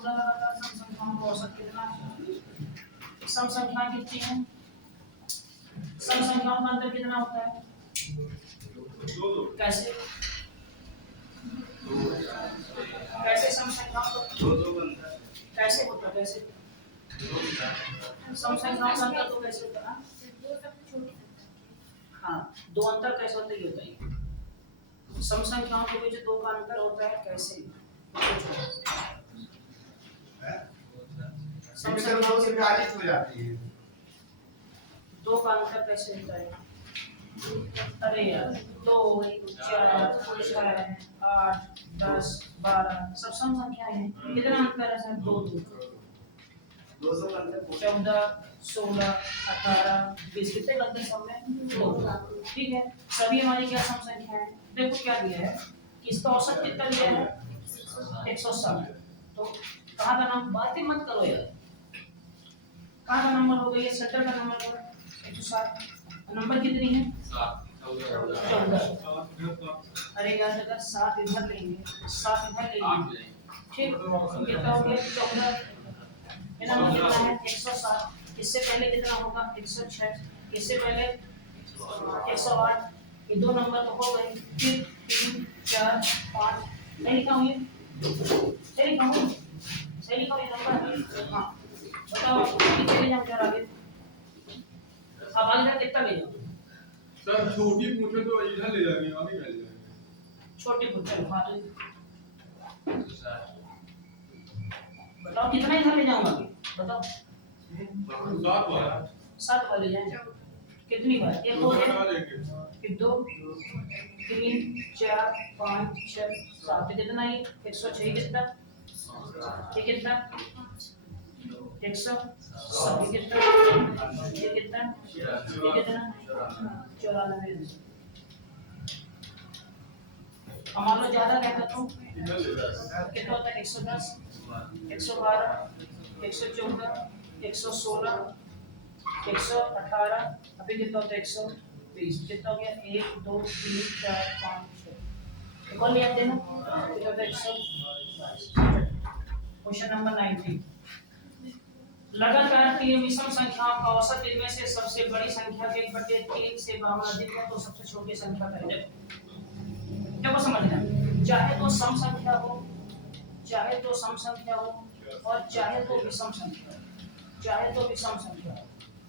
दूसरा लगातार सम संख्याओं का औसत कितना है? सम संख्या कितनी है? सम संख्याओं का अंतर कितना होता है? कैसे कैसे सम संख्याओं का कैसे होता है? कैसे सम संख्याओं का अंतर तो कैसे होता है? हाँ, दो अंतर कैसे होते हैं ये बताइए। सम संख्याओं के बीच दो का अंतर होता है कैसे? सम संख्याओं से विभाजित हो जाती है। दो का अंतर कैसे होता है? अरे यार 2 4 6 8 10 12 सब सम संख्याएं हैं। कितना अंतर है सर? 2 14 16 18 20 कितने अंतर सब में? 2। ठीक है, सभी हमारी क्या सम संख्याएं हैं? देखो क्या दिया है कि इसका औसत कितना दिया है? 160। तो कहाँ का नाम बातें मत करो यार, कहाँ का नंबर हो गया? ये सेंटर का नंबर होगा 160। नंबर कितनी है? 14। अरे यार अगर 7 इधर लेंगे 7 इधर लेंगे ठीक, कितना हो गया? 14। ये नंबर कितना है? 160। इससे पहले कितना होगा? 106। इससे पहले 108। ये दो नंबर तो हो गए। फिर 3 4 5 नहीं लिखा हूँ ये? सही लिखा हूँ? सही लिखा हूँ ये नंबर? हाँ बताओ कितने ले जाऊँ यार आगे? अब आगे कितना ले जाऊँ? सर छोटी पूछे तो इधर ले जाएंगे, आगे ले जाएंगे। छोटी पूछे बताओ कितना इधर ले जाऊँ आगे? बताओ 7 बार ले जाएंगे। कितनी बार? एक हो गया, फिर 2 3 4 5 6 7 कितना है? 106। कितना ये कितना? 100 सभी कितना? ये कितना? ये कितना? 94। मान लो ज्यादा कहता तो कितना होता है? 110 112 114 116 118। अभी कितना होता है? 120। कितना हो गया? 1 2 3 4 5 6। एक और ले आते हैं ना, कितना होता है? 122। Question number 19। लगातार 3 विषम संख्याओं का औसत इनमें से सबसे बड़ी संख्या के 1/3 से बहुत अधिक है तो सबसे छोटी संख्या का है। देखो समझना, चाहे तो सम संख्या हो, चाहे तो सम संख्या हो और चाहे तो विषम संख्या हो, चाहे तो विषम संख्या हो,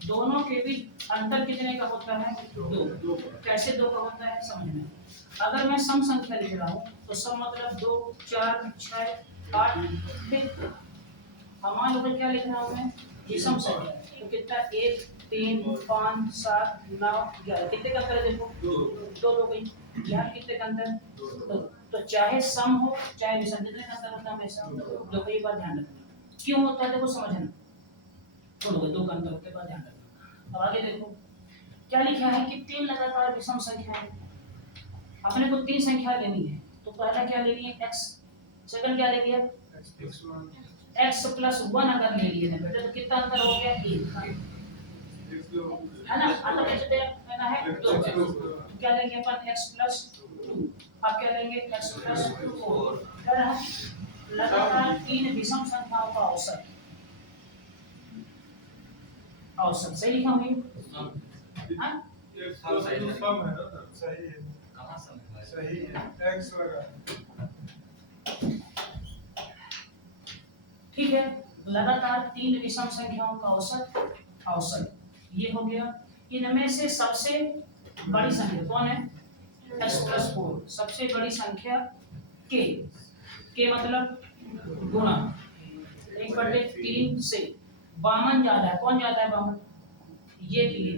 दोनों के बीच अंतर कितने का होता है? 2। कैसे 2 का होता है समझना। अगर मैं सम संख्या लिख रहा हूँ तो सम मतलब 2 4 6 8। फिर हमारे ऊपर क्या लिख रहा हूँ मैं? विषम संख्या। तो कितना? 1 3 5 7 9 11। कितने का अंतर है? देखो 2 हो गई। यहाँ कितने का अंतर? तो चाहे सम हो चाहे विषम, कितने का अंतर होता है हमेशा? 2 का। ये बात ध्यान रखना। क्यों होता है देखो समझना। दोनों 2 का अंतर होता है, बात ध्यान रखना। अब आगे देखो क्या लिखा है कि 3 लगातार विषम संख्याएं। अपने को 3 संख्या लेनी है तो पहला क्या लेनी है? x। सेकंड क्या लेनी है? x + 1 अगर ले लिए ना बेटा तो कितना अंतर हो गया? 1 है ना। अंतर कितने लेना है? 2। क्या लेंगे अपन? x + 2। अब क्या लेंगे? x + 4। क्या रहा? लगातार 3 विषम संख्याओं का औसत। औसत सही लिखा हूँ? हां सही है। कहां सम है? सही है x लगा। ठीक है, लगातार 3 विषम संख्याओं का औसत। औसत ये हो गया। इनमें से सबसे बड़ी संख्या कौन है? x + 4। सबसे बड़ी संख्या k। k मतलब गुणा 1/3 से। बामन ज्यादा है। कौन ज्यादा है? बामन। ये लिए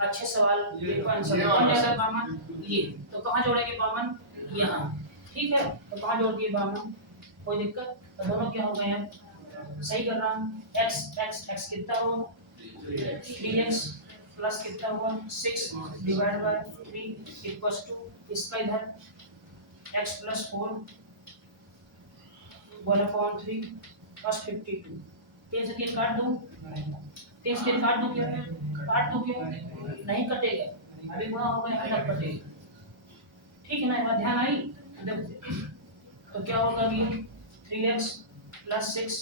अच्छे सवाल देखो आंसर। कौन ज्यादा है? बामन। ये तो कहाँ जोड़ेंगे बामन? यहाँ। ठीक है, तो कहाँ जोड़ दिए बामन? कोई दिक्कत? तो दोनों क्या हो गए हैं? सही कर रहा हूँ। x x कितना हो? 3x प्लस कितना हुआ? 6 / 3 = इसका इधर x + 4 1/3 + 52। 3 से 3 काट दूं? 3 से 3 काट दूं क्या? काट दूं क्या? नहीं कटेगा, अभी गुणा हो गया है तब कटेगा। ठीक है ना, ये बात ध्यान आई? देखो तो क्या होगा? अभी 3 3x प्लस 6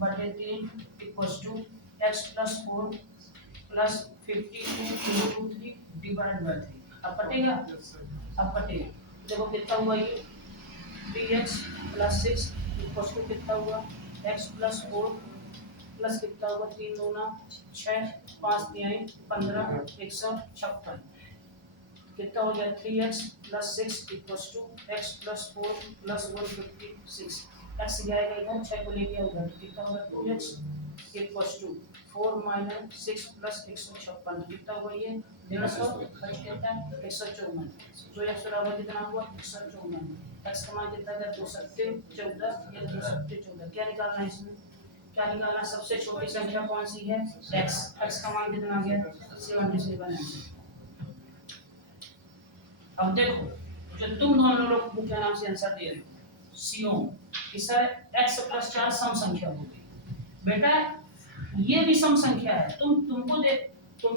बटे 3 equals to x plus 4 plus 52 into 3 divide by 3। अब कटेगा, अब कटेगा। देखो कितना हुआ ये 3x प्लस 6 इक्वल्स टू कितना हुआ x प्लस 4 प्लस कितना हुआ 3 दूना 6 5 3 15 156 कितना हो गया 3x plus 6 equals to x plus 4 plus 156। x जाएगा इधर 6 को ले गया उधर कितना होगा 2x equals to 4 minus 6 plus 156 कितना हुआ ये 150 कितना 154। तो x बराबर कितना हुआ 154। x का मान कितना है 2 7 14 या 2 7 14। क्या निकालना है इसमें, क्या निकालना है? सबसे छोटी संख्या कौन सी है x। x का मान कितना आ गया 77। अब देखो जो तुम दोनों लोग क्या नाम से आंसर दे रहे हो सीओम कि सर x प्लस 4 सम संख्या होगी। बेटा ये भी सम संख्या है, तुमको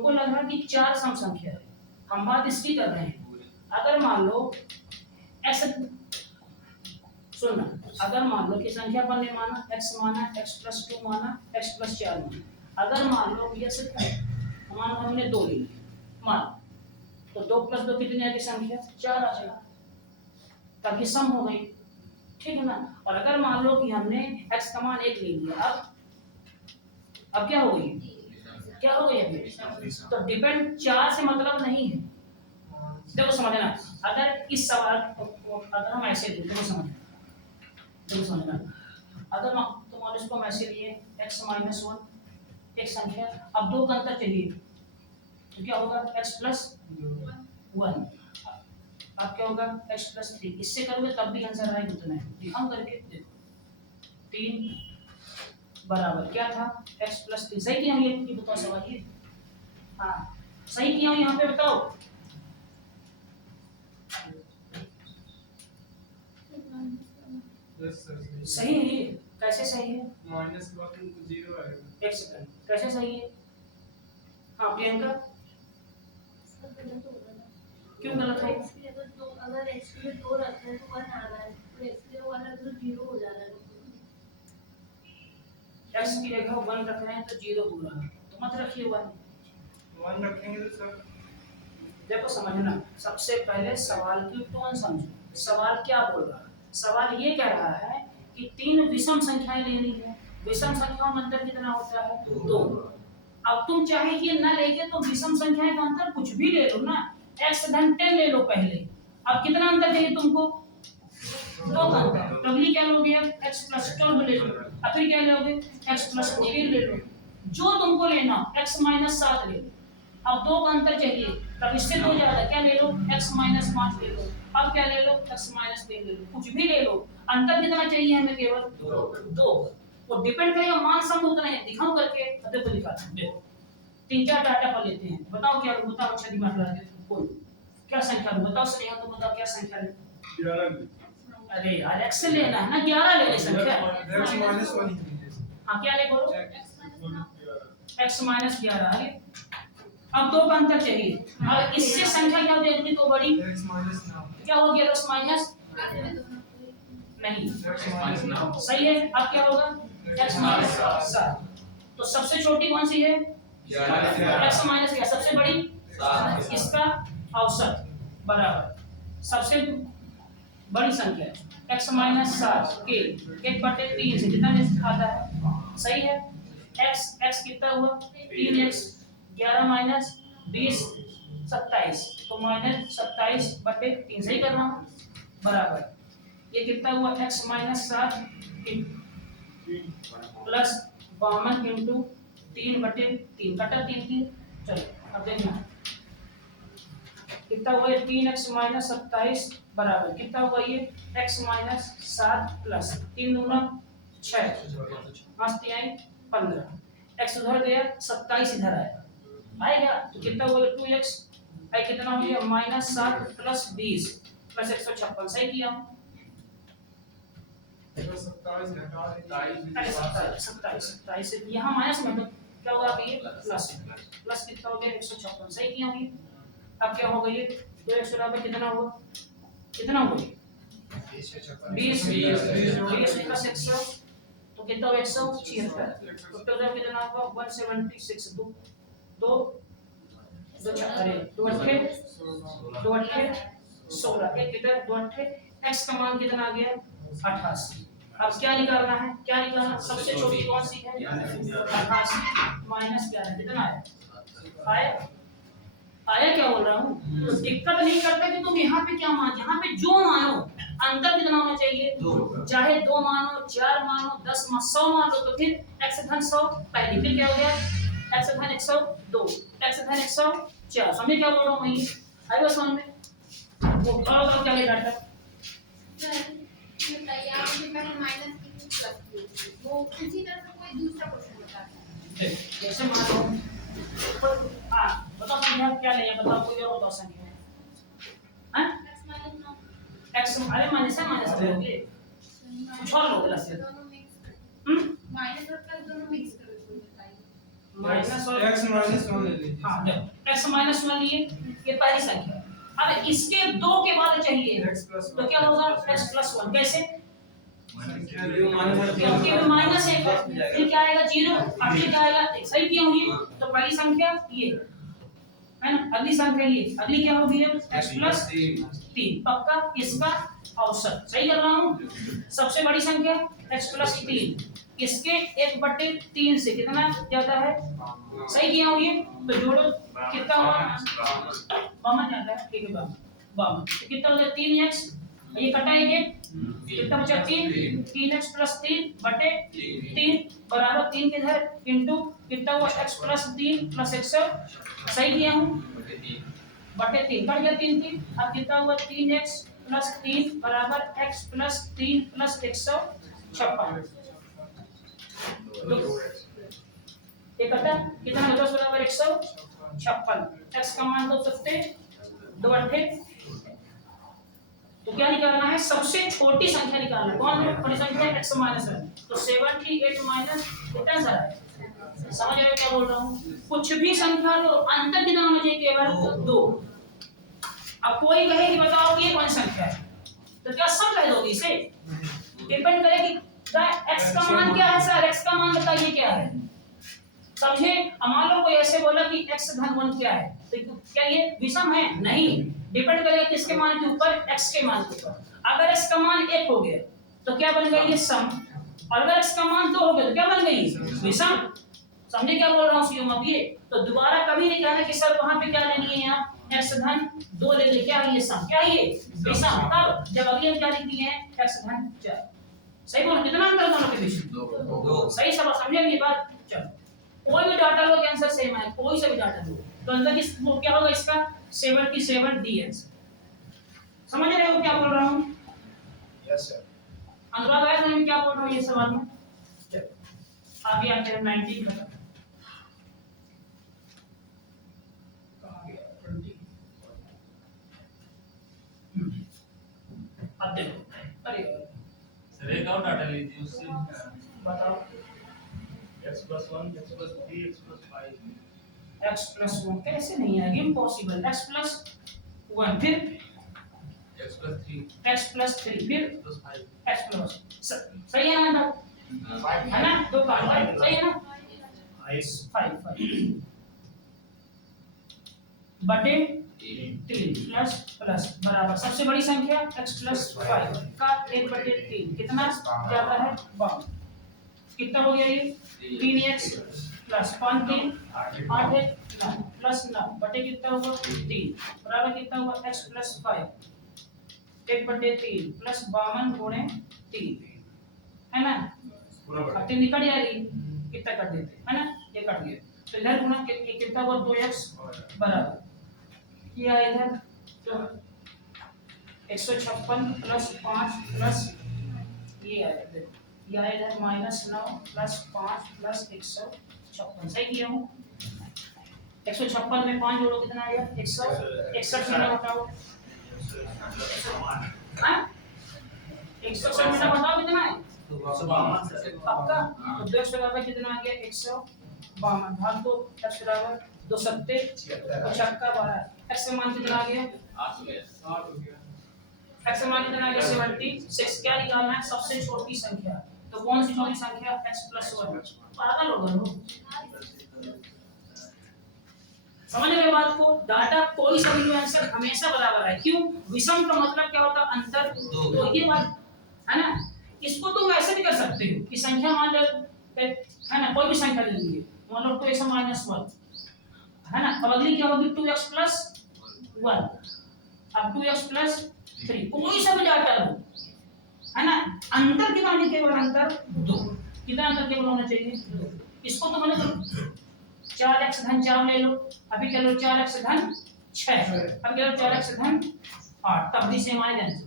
लग रहा है कि 4 सम संख्या है। हम बात इसकी कर रहे हैं अगर मान लो x सुनना, अगर मान लो कि संख्या पर ने माना x माना x प्लस 2 माना x प्लस 4 माना। अगर मान लो ये सिर्फ मान हमने 2 ली मान तो 2 प्लस 2 कितनी आएगी संख्या 4 आ जाएगा ताकि सम हो गई, ठीक है ना। और अगर मान लो कि हमने x का मान 1 ले लिया अब क्या हो गई, क्या हो गई अभी तो डिपेंड 4 से मतलब नहीं है। देखो समझना, अगर इस सवाल को अगर हम ऐसे लेते हैं समझना, अगर तुम इसको हम ऐसे लिए x माइनस 1 एक संख्या, अब 2 का अंतर चाहिए तो क्या होगा x प्लस 1 अब क्या होगा x प्लस 3। इससे करोगे तब भी आंसर आएगा उतना है। हम करके देखो 3 बराबर क्या था x प्लस 3। सही किया ये बताओ सवाल ये, हाँ सही किया यहाँ पे बताओ। सही है ये, कैसे सही है माइनस 0 आएगा। एक सेकंड कैसे सही है। हाँ प्रियंका क्यों गलत है? अगर x के लिए 2 रखते हैं तो 1 आ रहा है, तो x के लिए 1 रखते तो 0 हो जा रहा है। x की जगह 1 रख रहे हैं तो 0 हो रहा है, तो मत रखिए 1 रखेंगे तो सर देखो समझना, सबसे पहले सवाल की टोन समझो। सवाल क्या बोल रहा है, सवाल ये कह रहा है कि 3 विषम संख्याएं लेनी है। विषम संख्याओं में अंतर कितना होता है 2। अब तुम चाहे ये ना लेके तो विषम संख्याएं का अंतर कुछ भी ले लो ना, x धन 10 ले लो पहले। अब कितना अंतर चाहिए तुमको 2 का अंतर, तो अगली क्या लोगे x प्लस 12 ले लो, अब फिर क्या लोगे x प्लस 3 ले लो, जो तुमको लेना x माइनस 7 ले लो। अब 2 का अंतर चाहिए तब इससे 2 ज्यादा क्या ले लो x माइनस 5 ले लो, अब क्या ले लो x माइनस 3 ले लो, कुछ भी ले लो। अंतर कितना चाहिए हमें केवल 2। वो डिपेंड करेगा मान सम उतना है। दिखाओ करके, देखो दिखाते हैं। देखो 3-4 डाटा पर लेते हैं, बताओ क्या बताओ अच्छा दिमाग लगा के बोलो क्या संख्या लो, बताओ सही है तो बताओ क्या संख्या ले। 11। अरे यार x लेना है ना, 11 ले ले संख्या। x माइनस 1 हां क्या ले बोलो x माइनस 11 आगे। अब 2 का अंतर चाहिए, अब इससे संख्या क्या हो जाएगी तो बड़ी x माइनस 9 क्या हो गया 10 माइनस नहीं x माइनस 9 सही है। अब क्या होगा x माइनस 7। तो सबसे छोटी कौन सी है x माइनस क्या, सबसे बड़ी इसका औसत बराबर सबसे बड़ी संख्या x माइनस 7 के 1/3 से कितना आता है सही है। x कितना हुआ 3x 11 माइनस 20 27 तो माइनस 27/3 सही करना बराबर ये कितना हुआ x माइनस 7 प्लस 52 इंटू 3/3 कटा 3 चलो अब देखना कितना हुआ 3x माइनस 27 बराबर कितना हुआ ये x माइनस 7 प्लस 3 दूना 6 5 3 15 x उधर गया 27 इधर आएगा तो कितना हुआ 2x आई कितना हो गया माइनस 7 प्लस 20 प्लस 156 सही किया 27 यहाँ माइनस में तो क्या होगा अभी प्लस कितना हो गया 156 सही किया अभी। अब क्या हो गई 2x बराबर कितना हुआ 20 प्लस 156 तो कितना हुआ 176, तो टोटल कितना हुआ 176, दो दो दो अरे दो अट्ठे 16, एक कितना 2 अट्ठे, x का मान कितना आ गया 88। अब क्या निकालना है, क्या निकालना, सबसे छोटी कौन सी है 88 माइनस 11 कितना आया, आया क्या बोल रहा हूँ। तो दिक्कत नहीं करता कि तुम यहाँ पे क्या मान, यहाँ पे जो मानो अंतर कितना होना चाहिए, चाहे 2 मानो 4 मानो 10 मानो 100 मान लो, तो फिर x धन 100 पहले, फिर क्या हो गया x धन 102, x धन 104, समझे क्या बोल रहा हूँ मैं, आएगा समझ में। वो और क्या ले जाता बताइए आपने पहले माइनस की प्लस की, वो उसी तरह से कोई दूसरा क्वेश्चन बताता है। जैसे मान लो हां बताओ संख्या क्या ले, बताओ कोई और बताओ संख्या हैं, x अरे माइनस है, माइनस लोगे कुछ और लोगे लास्ट दोनों मिक्स, माइनस और प्लस दोनों मिक्स करके कोई बताइए। माइनस और x -1 ले लीजिए। हां देखो x -1 लिए, ये पहली संख्या। अब इसके 2 के बाद चाहिए तो क्या होगा x + 1, कैसे, क्योंकि माइनस है फिर क्या आएगा 0, आगे क्या आएगा, सही किया होंगे। तो पहली संख्या ये है ना, अगली संख्या ये, अगली क्या होगी x + 3, पक्का इसका औसत, सही कर रहा हूँ। सबसे बड़ी संख्या x + 3, इसके 1/3 से कितना जाता है, सही किया होंगे। तो जोड़ो कितना हुआ, बामन जाता है, ठीक है बामन, तो कितना हो गया 3x, ये कटाएंगे कितना बचा 3x + 3 बटे 3 बराबर 3 किधर इनटू कितना हुआ x + 3 + 100, सही किया हूं बटे 3 कट गया 3 3, अब कितना हुआ 3x + 3 बराबर x + 3 + 156, ये कटा कितना 10 बराबर 156, x का मान दो सकते 2 अट्ठे, तो क्या निकालना है, सबसे छोटी संख्या निकालना है, कौन है बड़ी संख्या x -1, तो 78 माइनस कितना सर है, समझ रहे हो क्या बोल रहा हूँ। कुछ भी संख्या लो अंतर कितना होना चाहिए, केवल 2। अब कोई कहे कि बताओ ये कौन संख्या है, तो क्या सब कह दोगे इसे, डिपेंड करेगी x का मान क्या है सर, x का मान बताइए क्या है, समझे। मान लो कोई ऐसे बोला कि x धन 1 क्या है, तो क्या ये विषम है, नहीं, डिपेंड करेगा किसके मान के ऊपर, x के मान के ऊपर। अगर x का मान 1 हो गया तो क्या बन गई ये सम, और अगर x का मान 2 हो गया तो क्या बन गई विषम, समझे क्या बोल रहा हूँ सीएम। अब ये तो दोबारा कभी नहीं कहना कि सर वहां पे क्या लेनी है आप x धन 2 ले ले, क्या ये सम, क्या ये विषम, तब जब अगली हम क्या लिख दिए हैं x धन 4, सही बोलो, कितना अंतर दोनों के बीच, 2, सही सब समझे ये बात। चलो कोई भी डाटा लो आंसर सेम है, कोई सा भी डाटा लो, तो अंदर किस क्या होगा इसका 77 डी आंसर, समझ रहे हो क्या बोल रहा हूँ, यस सर। अनुराग आया समझ में क्या बोल रहा हूँ ये सवाल में। चलो आगे आते हैं 19 का, कहां गया 20, अब देखो, अरे सर एक और डाटा लीजिए उससे बताओ x + 1 x + 3 x + 5, x + 1 कैसे नहीं आएगी, इम्पॉसिबल, x + 1 फिर x + 3 x + 3 फिर + 5 x + सही है ना, है ना, दो का सही है ना, 5 बटे 3 प्लस बराबर सबसे बड़ी संख्या x + 5 का 1/3 कितना जाता है 52, कितना हो गया ये 3x + 5 3 8 है 9 + 9 बटे कितना होगा 3 बराबर कितना होगा x + 5 1/3 + 52 गुणे 3, है ना, अब 3 निकल जाएगी, कितना कर देते है ना, ये कट गया, तो इधर गुणा कितना हुआ 2x बराबर ये आया इधर तो 156 + 5 प्लस ये आया देखो, ये आया इधर -9 + 5 + 156, सही किया हूँ। 156 में 5 जोड़ो कितना आएगा 161 में बताओ, हां 161 में बताओ कितना है 152 पक्का, तो 2x बराबर कितना आ गया 152 भाग दो x बराबर 2 सत्ते 75 12, x का मान कितना आ गया 8 हो गया x का मान कितना आ गया 76, क्या निकालना है सबसे छोटी संख्या, तो कौन सी छोटी संख्या x+1? पागल हो गए हो? समझ रहे बात को? डाटा कोई सा भी आंसर हमेशा बराबर है। क्यों? विषम का मतलब क्या होता है? अंतर। तो ये बात है ना, इसको तुम ऐसे भी कर सकते हो कि संख्या मान लो है ना, कोई भी संख्या ले लीजिए, मान लो 2x-1 है ना, अब अगली क्या होगी? 2x+1, अब 2x+3, कोई सा भी डाटा लो है ना, अंतर कितना होना चाहिए? केवल अंतर 2। कितना अंतर केवल होना चाहिए? 2। इसको तो मैंने 4x-4 ले लो, अभी क्या लो 4x-6, अब क्या लो 4x-8, तब भी सेम आएगा आंसर।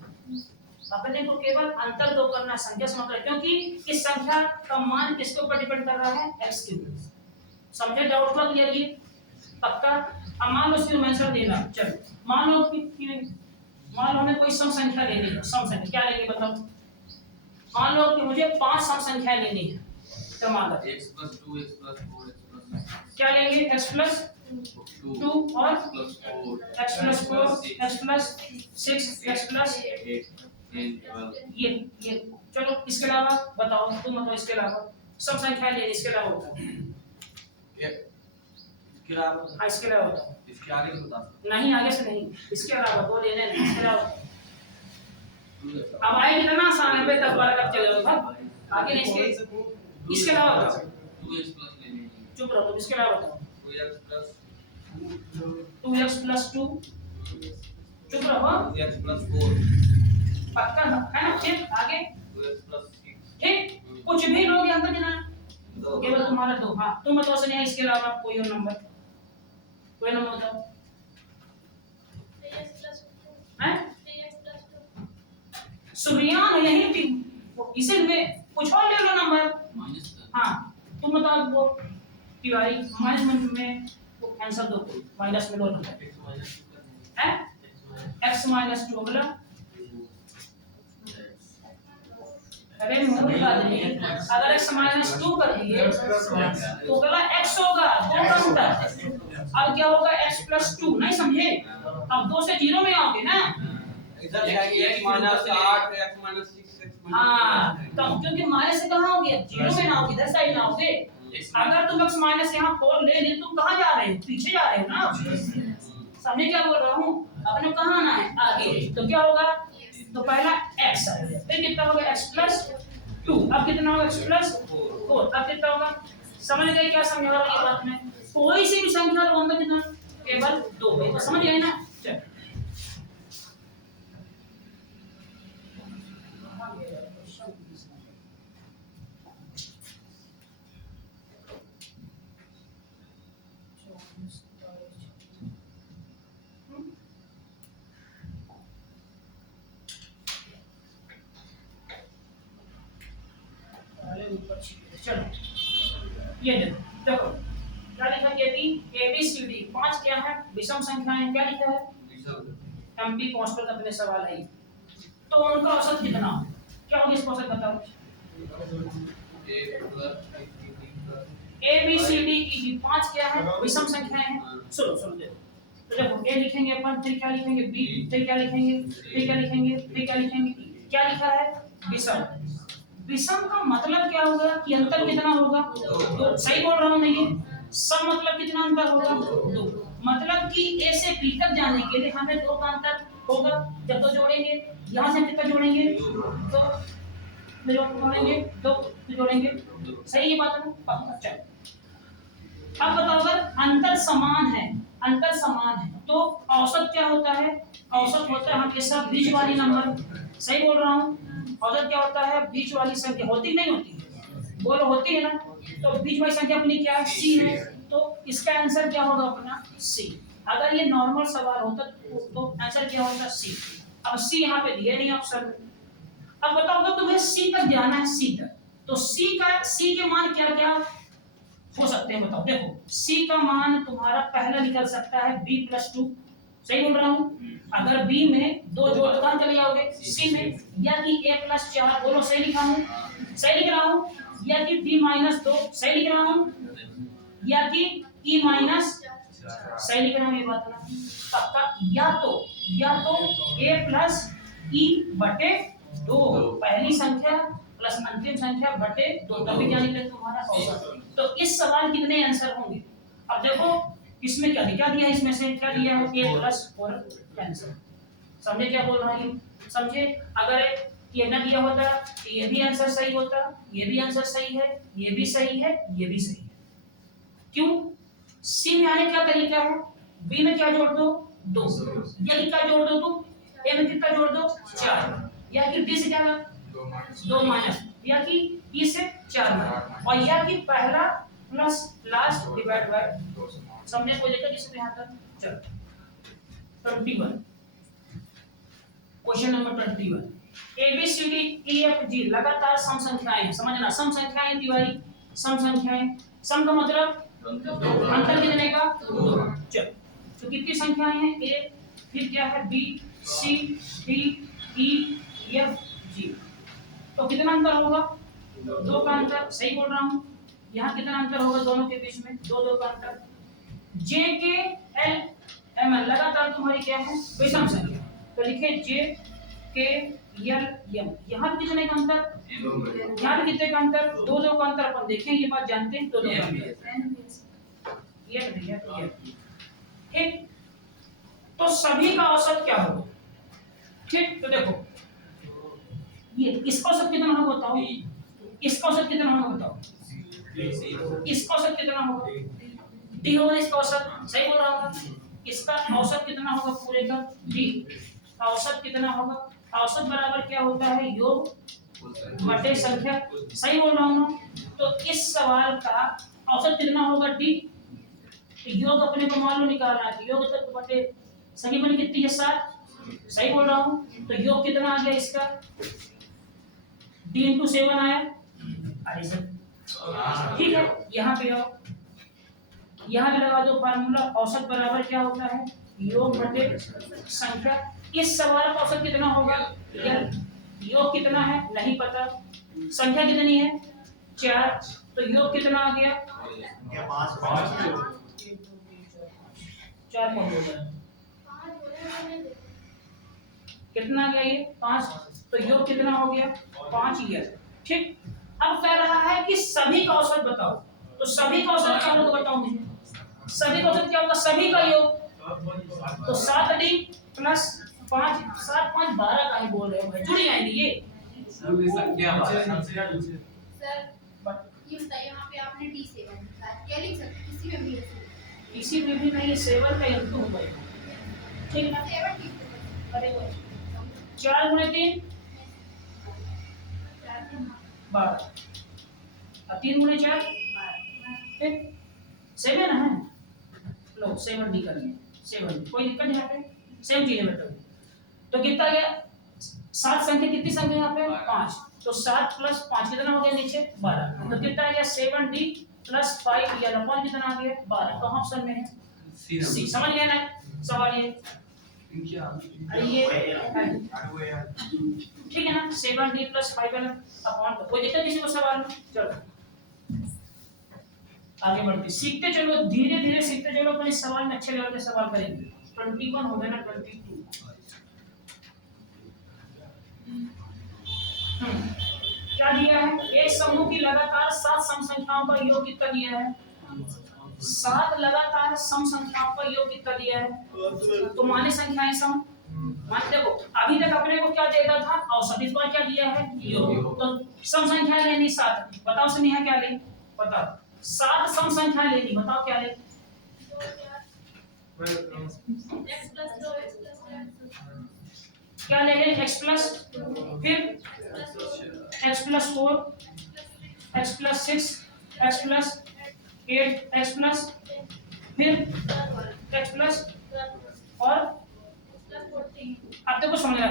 अपने को केवल अंतर 2 करना संख्या से मतलब, क्योंकि इस संख्या का मान किसके ऊपर डिपेंड कर रहा है? x के ऊपर। समझे? डाउट हुआ क्लियर? ये पक्का? अब मान लो इसमें आंसर देना, चलो मान लो मान लो हमें कोई सम संख्या लेनी है। सम संख्या क्या लेंगे बताओ? मान लो कि मुझे 5 सम संख्याएं लेनी है, तो मान लो x+2 x+4 x+6 क्या लेंगे? x+2 और x+4 x+6 x+8 ये चलो, इसके अलावा बताओ, तुम बताओ इसके अलावा सब संख्या लेनी, इसके अलावा बताओ। इसके अलावा हाँ, इसके अलावा बताओ। इसके आगे से बता नहीं, आगे से नहीं, इसके अलावा दो लेने हैं, इसके अलावा। अब आए कितना आसान है, तब बार कब चले जाओ, आगे नहीं, इसके अलावा बताओ। 2x+ लेनी है। चुप रहो, तुम इसके अलावा बताओ। 2x+2 चुप रहो, 2x+4 पक्का है ना? फिर आगे 2x+6 ठीक, कुछ भी लोग अंतर देना केवल तुम्हारा 2। हाँ, तुम बताओ सुनिए, इसके अलावा कोई और नंबर, कोई नंबर बताओ। 3x+2 हैं? 3x+2 सुरियान यही थी, इसे में कुछ और ले लो नंबर। माइनस हाँ, तुम बताओ वो तिवारी, माइनस में वो आंसर दो, माइनस में दो नंबर है। x-2 अगला, अरे मुंह का नहीं, अगर x-2 कर दिए तो अगला x होगा, 2 का अंतर। अब क्या होगा? x+2, नहीं समझे? अब 2 से 0 में आओगे ना। इधर जाएंगे x-8 x-6 हाँ, तो क्योंकि माइनस से कहां होगे? 0 में ना आओगे, इधर साइड ना आओगे। अगर तुम x- यहाँ 4 ले लिए, तुम कहां जा रहे हो? पीछे जा रहे हो ना। समझे क्या बोल रहा हूँ? अपने कहां आना है? आगे। तो क्या होगा? तो पहला x आएगा, फिर कितना होगा? x+2, अब कितना होगा? x+4, अब कितना होगा? समझ गए क्या समझा रहा हूं ये बात में? कोई सी भी संख्या लो, अंदर कितना? केवल 2 है, तो समझ गए ना? चलो चलो ये देखो क्या लिखा है? ABCD 5 क्या है? विषम संख्याएं। क्या लिखा है? MP कांस्टेंट का अपने सवाल है, तो उनका औसत कितना? क्या होगा इसका औसत बताओ? ABCD की 5 क्या है? विषम संख्याएं हैं। सुनो सुनो देखो, तो देखो A लिखेंगे अपन, फिर क्या लिखेंगे? B, फिर क्या लिखेंगे? फिर क्या लिखेंगे? फिर क्या लिखेंगे? क्या लिखा है? विषम। विषम का मतलब क्या होगा? कि अंतर कितना होगा? 2। सही बोल रहा हूं नहीं? सम मतलब कितना अंतर होगा? 2। मतलब कि A से B तक जाने के लिए हमें 2 का अंतर होगा। जब 2 जोड़ेंगे, यहां से कितना जोड़ेंगे? 2 जोड़ेंगे, 2 जोड़ेंगे। सही ये बात है? पक्का। चलो अब बताओ, अगर अंतर समान है, अंतर समान है तो औसत क्या होता है? औसत होता है हमेशा बीच वाली नंबर। सही बोल रहा हूँ? औसत क्या होता है? बीच वाली संख्या। होती नहीं होती? बोलो होती है ना? तो बीच वाली संख्या अपनी क्या है? C है, तो इसका आंसर क्या होगा अपना? C। अगर ये नॉर्मल सवाल होता तो आंसर क्या होता? C। अब C यहाँ पे दिया नहीं ऑप्शन में। अब बताओ, तो तुम्हें C तक जाना है, C तक, तो C के मान क्या क्या हो सकते हैं बताओ? देखो C का मान तुम्हारा पहला निकल सकता है B+2। सही बोल रहा हूँ? अगर B में 2 जोड़ तो कहां चले जाओगे? C में। या कि A+4, बोलो सही लिखा हूँ? सही लिख रहा हूँ? या कि B-2, सही लिख रहा हूँ? या कि E-, सही लिख रहा हूँ? ये बात ना पक्का? या तो A+E/2 पहली संख्या, प्लस अंतिम संख्या बटे 2 तभी क्या निकले तुम्हारा औसत। तो इस सवाल कितने आंसर होंगे? अब देखो इसमें क्या दिया है, इसमें से क्या दिया है a प्लस 4 कैंसिल। समझे क्या बोल रहा हूं? समझे? अगर ये ना दिया होता तो ये भी आंसर सही होता, ये भी आंसर सही है, ये भी सही है, ये भी सही है। क्यों? सी में आने का तरीका है, बी में क्या जोड़ दो 2, यही का जोड़ दो तुम, ए में कितना जोड़ दो 4, या कि डी से क्या 2 माइनस, या कि ई से 4 माइनस, और या कि पहला प्लस लास्ट डिवाइड बाय 2। समझे कोई दिक्कत इसमें यहां तक? चलो 21 question number 21, A B C D E F G लगातार सम संख्याएं, समझना सम संख्याएं तिवारी, सम संख्याएं, सम का मतलब अंतर कितने का 2। चलो तो कितनी संख्याएं हैं? ए, फिर क्या है B, C, D, E, F, जी। तो कितना अंतर होगा? 2 का अंतर, सही बोल रहा हूं। यहाँ कितना अंतर होगा दोनों के बीच में? 2 का अंतर। जे के एल एम एन लगातार तुम्हारी क्या है? विषम संख्या, तो लिखे जे के एल एम। यहाँ भी कितने का अंतर? यहाँ भी कितने का अंतर? 2 का अंतर। अपन देखें ये बात जानते हैं, 2 का अंतर ये भैया ठीक। तो सभी का औसत क्या होगा? ठीक, तो देखो ये इसका औसत कितना होगा बताओ? इसका औसत कितना होगा बताओ? इसका औसत कितना होगा? डी होगा इसका औसत, सही बोल रहा हूं। इसका औसत कितना होगा पूरे का? डी। औसत कितना होगा? औसत बराबर क्या होता है? योग बटे संख्या, सही बोल रहा हूं। तो इस सवाल का औसत कितना होगा? डी। योग अपने को मालूम निकालना है, योग तक बटे सही बनी कितनी है 7, सही बोल रहा हूं। तो योग कितना आ गया इसका? d × 7 आया, ठीक है। यहाँ पे आओ, यहाँ पे लगा दो फार्मूला, औसत बराबर क्या होता है? योग बटे संख्या। इस सवाल का औसत कितना होगा? योग कितना है नहीं पता, संख्या कितनी है 4, तो योग कितना आ गया? 4 कौन बोल रहा है? कितना आ गया ये? 5, तो योग कितना हो गया? 5 ईयर, ठीक। अब कह रहा है कि सभी का औसत बताओ, तो सभी का औसत क्या होगा बताओ मुझे? सभी का औसत क्या होगा? सभी का योग, तो 7d प्लस 5, 7 5 12 का ही बोल रहे हो भाई, जुड़ जाएंगे ये संख्या सर ये बताइए यहाँ पे आपने D7 क्या लिख सकते? किसी में भी लिख सकते। किसी में भी नहीं, 7 का इंटू होगा, ठीक है ना? 7 ठीक अरे वो 4 × 3 12, अब 3 × 4 ठीक, 7 है। लो 7 डी करेंगे, 7 कोई दिक्कत यहाँ पे? सेम चीज है बेटा। तो कितना गया? 7 संख्या, कितनी संख्या यहाँ पे? 5, तो 7 + 5 कितना हो गया नीचे? 12, तो कितना आ गया? 7d + 5 या लपॉन कितना आ गया? 12। कहाँ ऑप्शन में है? सी। समझ गए ना सवाल ये? अरे ये ठीक है ना? 7d + 5 है ना अपॉन, कोई दिक्कत किसी को सवाल में? चलो आगे बढ़ते, सीखते चलो, धीरे धीरे सीखते चलो, अपन इस सवाल में अच्छे लेवल के सवाल करेंगे। 21 हो गया ना? 22 क्या दिया है? एक समूह की लगातार 7 सम संख्याओं का योग कितना दिया है? 7 लगातार सम संख्याओं का योग कितना दिया है? तो माने संख्याएं सम, मान देखो अभी तक अपने को क्या देता था? औसत। इस बार क्या दिया है? योग। तो सम संख्या लेनी 7, बताओ स्नेहा क्या ले? बताओ 7 सम संख्या लेनी, बताओ क्या ले? क्या ले लें? x प्लस, फिर x + 4, x + 6, x + 8, x plus, फिर x प्लस, और अब देखो समझ रहा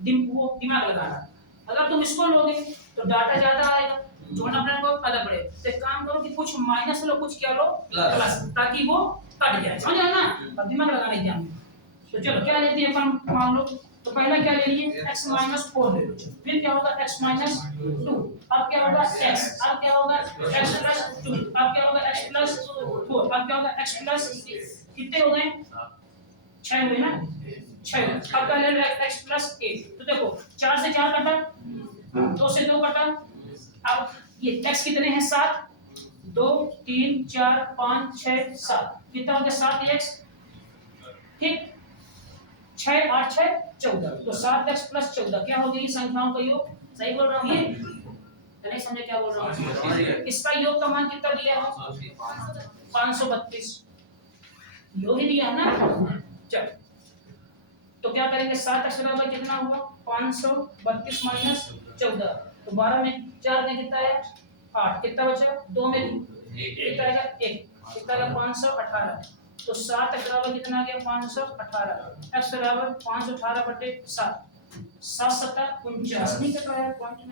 दिमाग लगाना। अगर तुम इसको लोगे तो डाटा ज्यादा आएगा, जोड़ना अपने को पता पड़े। तो एक काम करो कि कुछ माइनस लो, कुछ क्या लो प्लस, ताकि वो कट जाए। समझ रहे ना? अब दिमाग लगाना एग्जाम में। तो चलो क्या लेते हैं अपन, मान लो तो पहला क्या ले लिए? x - 4 ले लो, फिर क्या होगा? x - 2, अब क्या होगा? x, अब क्या होगा? x + 2, अब क्या होगा? x + 4, अब क्या होगा? x + 6। कितने हो गए? 6 हुए ना? 6। अब क्या ले रहे? x + 8। तो देखो 4 से 4 कटा, 2 से 2 कटा, अब ये x कितने हैं 7, 2 3 4 5 6 7, कितना हो गया 7x, ठीक 6 8 6 14, तो 7x प्लस 14 क्या हो गई संख्याओं का योग, सही बोल रहा हूँ ये, नहीं समझे क्या बोल रहा हूँ, इसका योग का मान कितना दिया है 532, योग ही दिया है ना। चल तो क्या करेंगे 7x बराबर कितना हुआ 532 माइनस 14, तो 12 में 4 में कितना है 8, कितना बचा 2 में कितना आएगा 1, कितना आएगा 518, तो 7x बराबर कितना आ गया 518, x बराबर 518 बटे 7, 7 7 49 नहीं कट रहा है पॉइंट में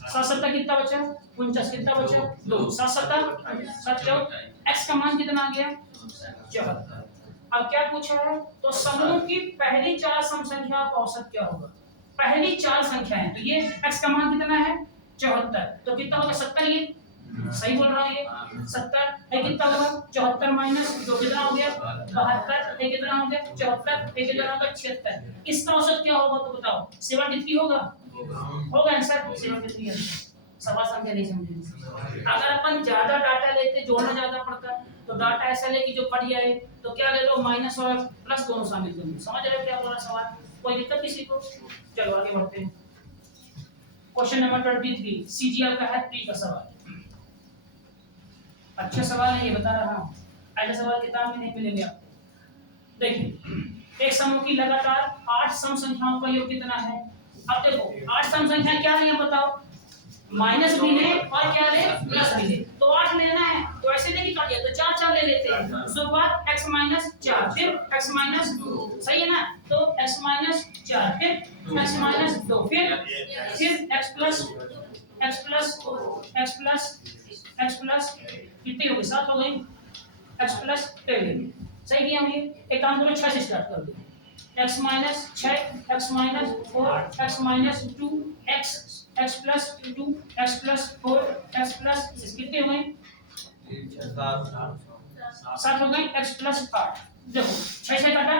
7 7 कितना बचा 49, कितना बचा 2, 7 7 7 x का मान कितना आ गया 74। अब क्या पूछा है तो समूह की पहली 4 सम संख्याओं का औसत क्या होगा, पहली 4 संख्याएं, तो ये x का मान कितना है 74, तो कितना होगा 70, ये सही बोल रहा है ये 70 है, कितना होगा 74 माइनस 2 कितना हो गया 72 है, कितना हो गया 74 है, कितना होगा 76, इसका औसत क्या होगा तो बताओ 7 होगा, होगा आंसर 7 सवाल समझे नहीं समझे। अगर अपन ज्यादा डाटा लेते जोड़ना ज्यादा पड़ता तो डाटा ऐसा ले कि जो पढ़ जाए, तो क्या ले लो माइनस और प्लस दोनों शामिल कर लो, समझ रहे हो क्या बोल रहा सवाल, कोई दिक्कत किसी को। चलो आगे बढ़ते हैं, क्वेश्चन नंबर 23 सीजीएल का है 3 का सवाल, अच्छा सवाल है ये बता रहा हूँ, ऐसे सवाल किताब में नहीं मिलेंगे आपको। देखिए एक समूह की लगातार 8 सम संख्याओं का योग कितना है, अब देखो 8 सम संख्या क्या है बताओ, माइनस भी ले और क्या ले प्लस भी ले, तो 8 लेना है तो ऐसे नहीं काट दिया तो 4 4 ले लेते हैं, शुरुआत x माइनस 4 फिर x माइनस 2, सही है ना, तो x माइनस 4 फिर x माइनस 2 फिर x प्लस कितनी हो गई 7 हो गई, x प्लस 10, सही किया हम, ये एक काम करो 6 से स्टार्ट कर दो, x minus 6 x minus 4 x minus 2 x plus 2 x plus 4 x plus कितने हो गए 7 हो गए, x प्लस 8, देखो 6 से कटा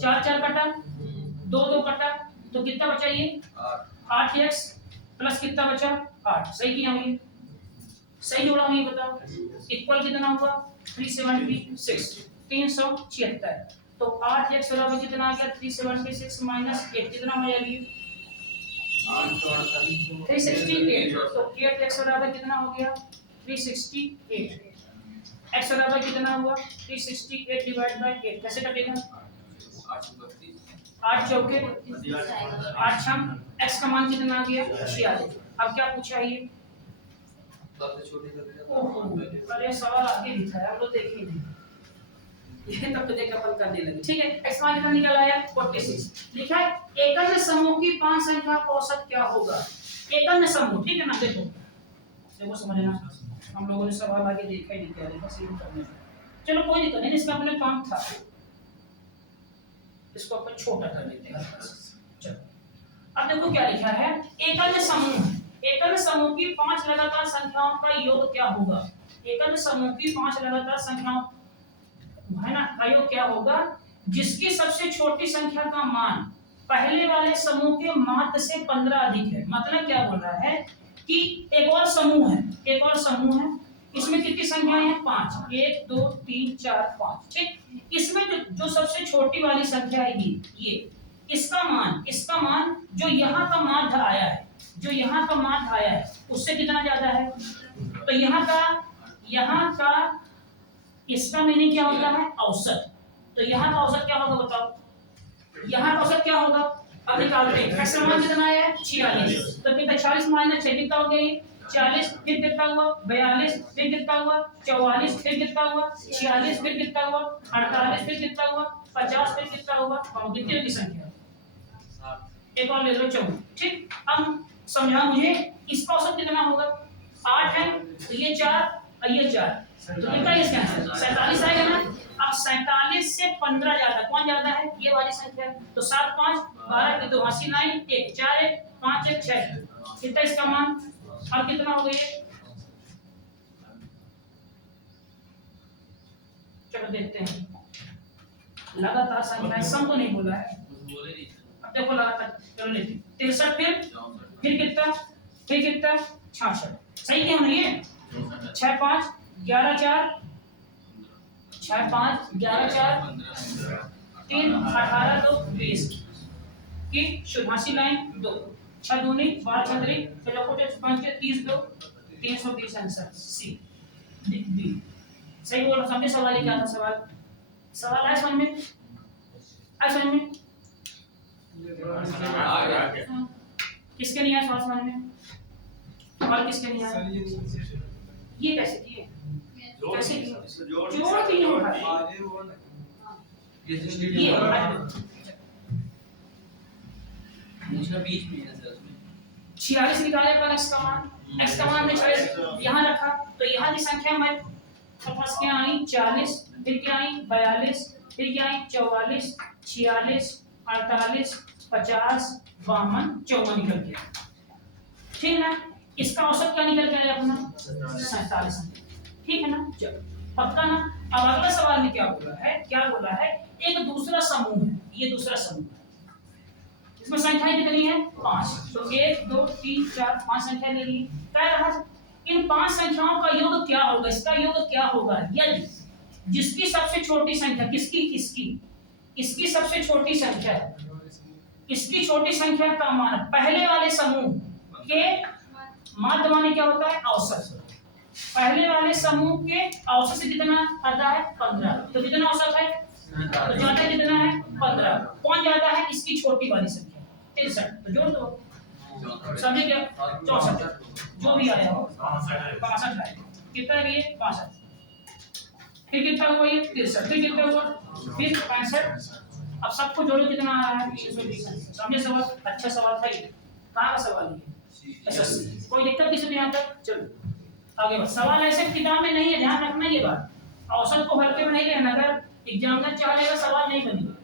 4 4 कटा 2 2 कटा, तो कितना बचा ये 8x प्लस कितना बचा 8, सही किया हम, सही जोड़ा हम, ये बताओ इक्वल कितना हुआ 376 376, तो 8x बराबर कितना आ गया 376 माइनस 8 कितना हो जाएगी 368, तो 8x बराबर कितना हो गया 368, x बराबर कितना हुआ 368 डिवाइड बाय 8, कैसे कटेगा 8 चौके 8 छम, x का मान कितना आ गया 46, अब क्या पूछा है ये, अरे सवाल आगे लिखा है हम लोग देखे नहीं, ये तब तो देख अपन करने लगे, ठीक है, x मान कितना निकल आया 46, लिखा है एकल समूह की 5 संख्या का औसत क्या होगा, एकल समूह, ठीक है ना, देखो समझना, हम लोगों ने सवाल आगे देखा ही नहीं क्या लिखा सीधी करने में, चलो कोई दिक्कत नहीं, इसका अपने काम था, इसको अपन छोटा कर लेते हैं, चलो अब देखो क्या लिखा है, एकल समूह की 5 लगातार संख्याओं का योग क्या होगा, एकल समूह की 5 लगातार संख्याओं है ना का योग क्या होगा, जिसकी सबसे छोटी संख्या का मान पहले वाले समूह के माध्य से 15 अधिक है, मतलब क्या बोल रहा है कि एक और समूह है, इसमें कितनी संख्याएं हैं 5, 1 2 3 4 5, ठीक, इसमें जो सबसे छोटी वाली संख्या है ये इसका मान जो यहाँ का माध्य आया है उससे कितना ज्यादा है, तो यहाँ का इसका मीनिंग क्या होता है औसत, तो यहाँ का औसत क्या होगा बताओ, यहाँ का औसत क्या होगा, अब निकालते हैं, x का मान कितना है 46, तो कितना 40 माइनस 6 कितना हो गया 40, फिर कितना हुआ 42, फिर कितना हुआ 44, फिर कितना हुआ 46, फिर कितना हुआ 48, फिर कितना हुआ 50, फिर कितना हुआ, कितने की संख्या, एक और ले लो 14, ठीक, अब समझा मुझे इसका औसत कितना होगा, 8 है तो ये 4 और ये 4, तो कितना है इसका आंसर 47 आएगा ना, अब 47 से 15 ज्यादा, कौन ज्यादा है ये वाली संख्या, तो 7 5 12 के 2 80 9 1 4 1 5 1 6, कितना इसका मान, अब कितना हो गया, चलो देखते हैं, लगातार संख्याएं सम तो नहीं बोला है, बोले नहीं सर। अब देखो लगातार चलो लेते 63 फिर कितना 66 सही क्यों नहीं है 6 5 11 4 6 5 11 4 3 18 2 20 की शुभासी लाइन 2 6 दूनी 12 छतरी चलो कोटे 5 के 30 2 320 आंसर सी बी सही बोल रहा समझे सवाल क्या था सवाल आया समझ में किसके नहीं आया समझ में और किसके नहीं आया ये कैसे किए कैसे किए जोड़ दिए ये दूसरा बीच में है सर उसमें 46 निकाले पर x का मान में 46 यहाँ रखा तो यहाँ की संख्या मैं फंस के आई 40 फिर क्या आई 42 फिर क्या आई 44 46 48 50 52 54 निकल गया ठीक है ना इसका औसत क्या निकल के आया अपना 47 ठीक है ना चलो पक्का ना अब अगला सवाल में क्या बोला है एक दूसरा समूह है ये दूसरा समूह है इसमें संख्याएं कितनी है 5 तो 1 2 3 4 5 संख्या ले ली कह रहा इन 5 संख्याओं का योग क्या होगा इसका योग क्या होगा यदि जिसकी सबसे छोटी संख्या इसकी सबसे छोटी संख्या इसकी छोटी संख्या का मान पहले वाले समूह के माध्य माने क्या होता है औसत पहले वाले समूह के औसत से कितना आता है 15 तो कितना औसत है तो ज्यादा कितना है 15 कौन ज्यादा है इसकी छोटी वाली संख्या 63 तो जोड़ दो समझे क्या 64 जो भी आया हो 65 है कितना ये 65 फिर कितना हुआ ये 63 फिर कितना हुआ फिर 65 अब सबको जोड़ो कितना आ रहा है 320 समझे सवाल अच्छा सवाल था ये कहां का सवाल है एसएससी कोई दिक्कत किसी को यहां तक चलो आगे बढ़ सवाल ऐसे किताब में नहीं है ध्यान रखना ये बात औसत को हल्के में नहीं लेना अगर एग्जामिनर चाहेगा सवाल नहीं बनेगा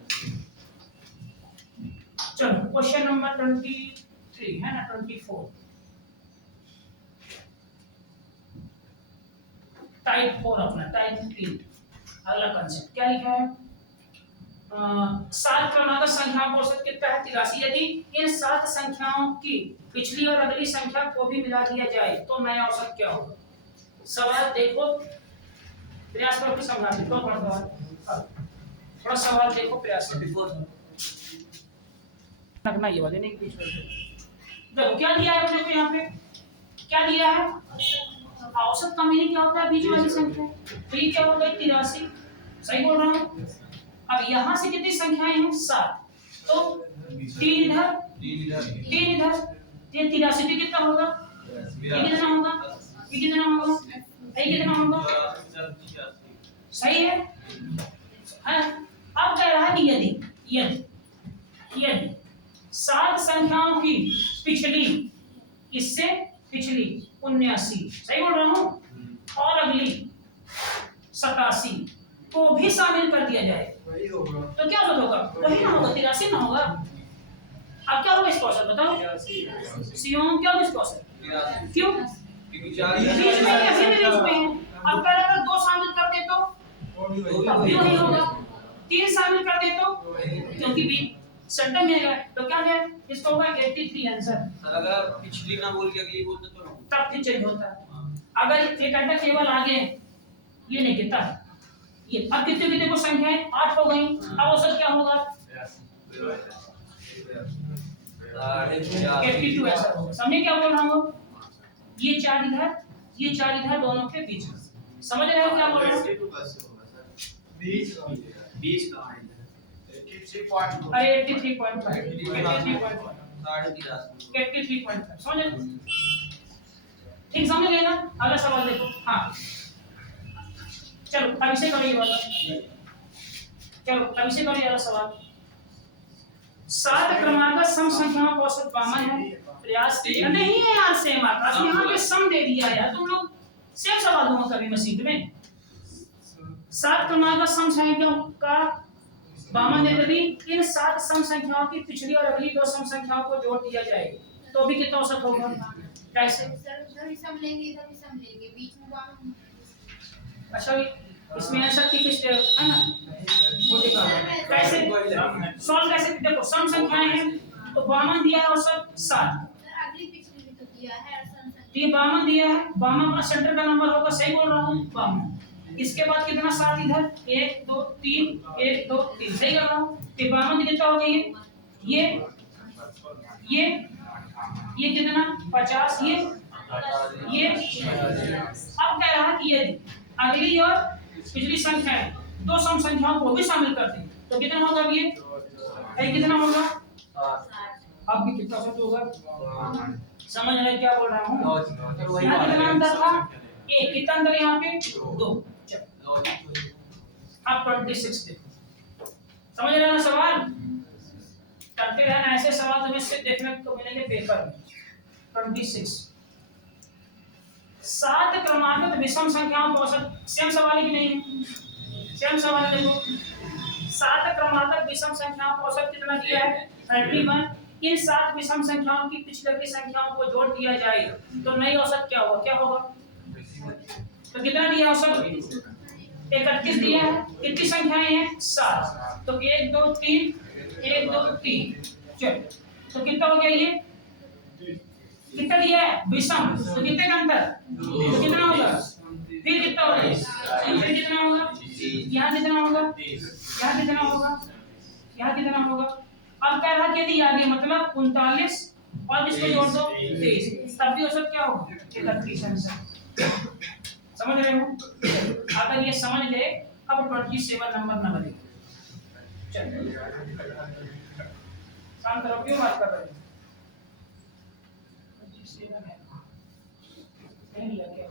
चलो क्वेश्चन नंबर 23 है ना 24 टाइप 4 अपना टाइप 3 अगला कांसेप्ट क्या लिखा है 7 क्रमांक संख्याओं का औसत कितना है 83 यदि इन 7 संख्याओं की पिछली और अगली संख्या को भी मिला दिया जाए तो नया औसत क्या होगा सवाल देखो प्रयास करके समझा दो थोड़ा सवाल देखो प्रयास करके रखना ये वाले नहीं बीच में देखो क्या दिया है अपने को यहाँ पे क्या दिया है औसत का मीनिंग क्या होता है बीच वाली संख्या तो ये क्या होगा 83 सही बोल रहा हूँ अब यहाँ से कितनी संख्याएं हैं 7 तो 3 इधर ये 83 पे कितना होगा ये कितना होगा सही है अब कह रहा है कि यदि 7 संख्याओं की पिछली इससे पिछली 79 सही बोल रहा हूँ और अगली 87 को भी शामिल कर दिया जाए तो क्या होगा वही ना होगा 83 ना होगा अब क्या होगा इसका औसत बताओ सीओम क्या होगा इसका औसत क्यों बीच में अब अगर 2 शामिल कर दे तो वही होगा 3 शामिल कर दे तो क्योंकि बीच सेंटर में है तो क्या है इसका होगा 83 आंसर सर अगर पिछली ना बोल के अगली बोलते तो तब फिर चेंज होता है अगर एक घंटा केवल आगे ये नहीं कितना ये अब कितने को संख्याएं 8 हो गई अब औसत क्या होगा 82 ऐसा होगा समझे क्या बोल रहा हूँ ये 4 इधर दोनों के बीच में समझ रहे हो क्या बोल रहा हूँ बीच का अरे 83.5 समझ ठीक समझ गए ना अगला सवाल देखो हाँ चलो अब इसे करो ये वाला सवाल 7 क्रमांक सम संख्याओं का औसत 52 है प्रयास नहीं है यार सेम आकाश यहाँ पे सम दे दिया यार तुम लोग सेम सवाल दूंगा कभी मैं सीट में 7 क्रमांक सम संख्याओं का 52 है यदि इन 7 सम संख्याओं की पिछली और अगली 2 सम संख्याओं को जोड़ दिया जाए तो भी कितना औसत होगा कैसे इधर भी सम लेंगे बीच में अच्छा इसमें ऐसा किस है ना वो देखा कैसे सॉल्व कैसे, देखो सम संख्याएं हैं तो 52 दिया है औसत 7, सर अगली पिछली भी तो दिया है और तो ये 52 दिया है, 52 अपना सेंटर का नंबर होगा, सही बोल रहा हूँ 52। इसके बाद कितना 7 इधर 1 2 3 1 2 3, सही कर रहा हूँ। तो 52 कितना हो गया ये कितना 50, ये अब कह रहा है कि ये अगली और पिछली संख्याएं दो सम संख्याओं को भी शामिल करते हैं, तो कितना होगा अब ये कितना होगा, अब भी कितना सच होगा, समझ रहे क्या बोल रहा हूँ। यहाँ कितना अंतर था, एक कितना अंतर यहाँ पे 2, अब 26 देखो, समझ रहे हो ना सवाल, करते रहना ऐसे सवाल तुम्हें सिर्फ देखने को मिलेंगे पेपर में। 26 7 क्रमागत विषम संख्याओं का औसत, सेम सवाल है कि नहीं है, सेम सवाल देखो 7 क्रमागत विषम संख्याओं का औसत कितना दिया है 31, इन 7 विषम संख्याओं की पिछले की संख्याओं को जोड़ दिया जाएगा तो नई औसत क्या होगा, तो कितना दिया औसत 31 दिया है, कितनी संख्याएं हैं 7, तो 1 2 3 1 2 3, चलो तो कितना हो गया ये, कितना दिया है विषम, तो कितने का अंतर, तो कितना होगा, फिर कितना होगा, फिर कितना होगा, यहाँ कितना होगा, यहाँ कितना होगा, यहाँ कितना होगा। अब कह रहा कि यदि आगे मतलब 39 और इसको जोड़ दो 23, तब भी औसत क्या होगा 31 आंसर, समझ रहे हो। अगर ये समझ ले अब 27 नंबर न बने, चलो शांत रहो, क्यों बात कर रहे हो, नहीं लिया क्या,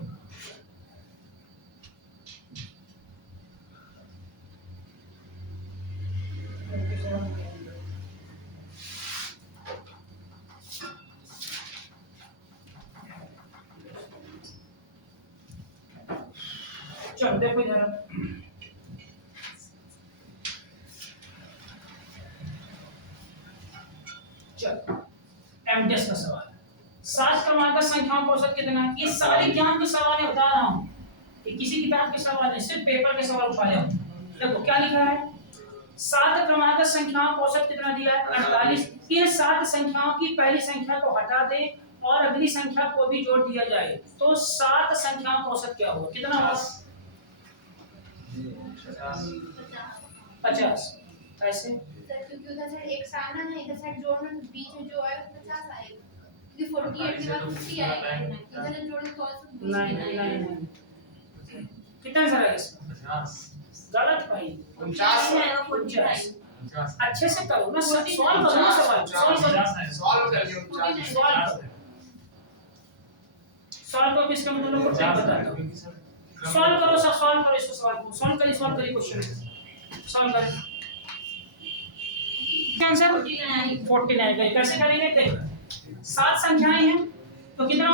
चलो देखो जरा, चलो एमटीएस का सवाल, 7 क्रमागत संख्याओं का औसत कितना है, ये सारे ज्ञान के सवाल है, बता रहा हूँ कि किसी किताब के सवाल नहीं, सिर्फ पेपर के सवाल उठा लिया। देखो क्या लिखा है, 7 क्रमागत संख्याओं का औसत कितना दिया है 48, इन 7 संख्याओं की पहली संख्या को हटा दें और अगली संख्या को भी जोड़ दिया जाए तो 7 संख्याओं का औसत क्या होगा, कितना होगा 50, कैसे, सर क्योंकि उधर साइड एक साना है, इधर साइड जोड़ना तो बीच में जो आएगा 50 आएगा, क्योंकि 48 के बाद 50 आएगा, इधर जोड़े तो औसत 20 नहीं कितना आंसर आएगा इसका, गलत भाई 49, अच्छे से करो ना, सॉल्व करो ना सवाल, सॉल्व करो किसका मतलब को बताता हूं, सॉल्व करो सब, सॉल्व करो इसको, सवाल को सॉल्व करिए क्वेश्चन सॉल्व करें, आंसर 49 गए, कैसे करेंगे देखो 7 संख्याएं हैं तो कितना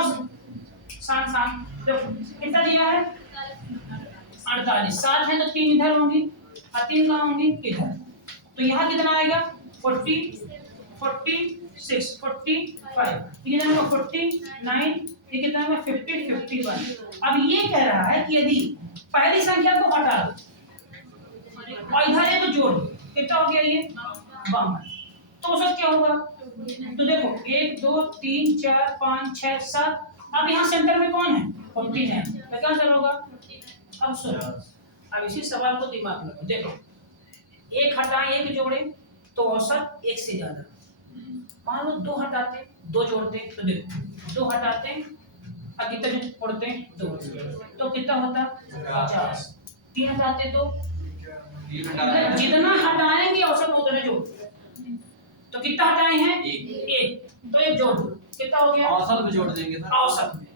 7 देखो कितना दिया है 48, 7 है तो 3 इधर होंगी और 3 कहाँ होंगी इधर, तो यहाँ कितना आएगा 40 46 45, ये कितना होगा 49, ये कितना होगा 50 51। अब ये कह रहा है कि यदि पहली संख्या को हटा दो और इधर है तो जोड़ दो, कितना हो गया ये 52, तो औसत क्या होगा, तो देखो 1 2 3 4 5 6 7, अब यहाँ सेंटर में कौन है 14 है, तो क्या आंसर होगा। अब सुनो, अब इसी सवाल को दिमाग में लगाओ, देखो एक हटाए एक जोड़े तो औसत एक से ज्यादा, मान लो 2 हटाते 2 जोड़ते तो देखो 2 हटाते और कितने जोड़ते 2, तो कितना होता 50, 3 हटाते तो जितना हटाएंगे औसत उतने जोड़, तो कितना हटाए हैं 1, तो 1 जोड़ दो, कितना हो गया औसत में जोड़ देंगे सर, औसत में